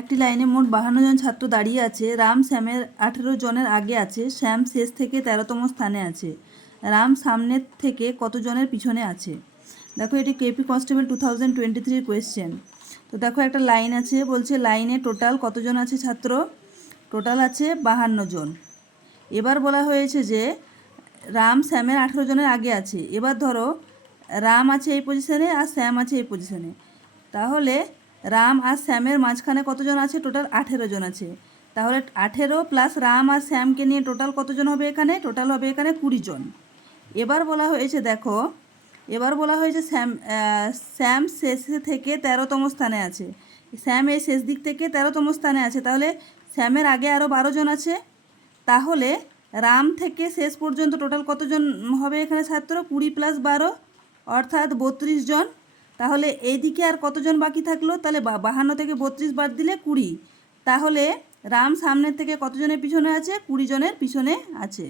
একটি লাইনে মোট 52 জন ছাত্র দাঁড়িয়ে আছে। রাম শ্যামের 18 জনের আগে আছে। শ্যাম শেষ থেকে 13তম স্থানে আছে। রাম সামনের থেকে কত জনের পিছনে আছে? দেখো এটি কেপি কনস্টেবল 2023 কোয়েশ্চেন। তো দেখো একটা লাইন আছে, বলছে লাইনে টোটাল কতজন আছে ছাত্র? টোটাল আছে 52 জন। এবার বলা হয়েছে যে রাম শ্যামের 18 জনের আগে আছে। এবার ধরো রাম আছে এই পজিশনে আর শ্যাম আছে এই পজিশনে, তাহলে রাম আর শ্যামের মাঝখানে কতজন আছে? টোটাল 18 জন আছে। তাহলে 18 প্লাস রাম আর শ্যামকে নিয়ে টোটাল কতজন হবে এখানে? টোটাল হবে এখানে 20 জন। এবার বলা হয়েছে দেখো, এবার বলা হয়েছে শ্যাম শেষ থেকে 13তম স্থানে আছে। শ্যাম এই শেষ দিক থেকে 13তম স্থানে আছে, তাহলে শ্যামের আগে আরও 12 জন আছে। তাহলে রাম থেকে শেষ পর্যন্ত টোটাল কতজন হবে এখানে ছাত্র? 20 প্লাস 12 অর্থাৎ 32 জন। তাহলে এইদিকে আর কতজন বাকি থাকলো? তাহলে 52 থেকে 32 বাদ দিলে 20। তাহলে রাম সামনের থেকে কতজনের পিছনে আছে? 20 জনের পিছনে আছে।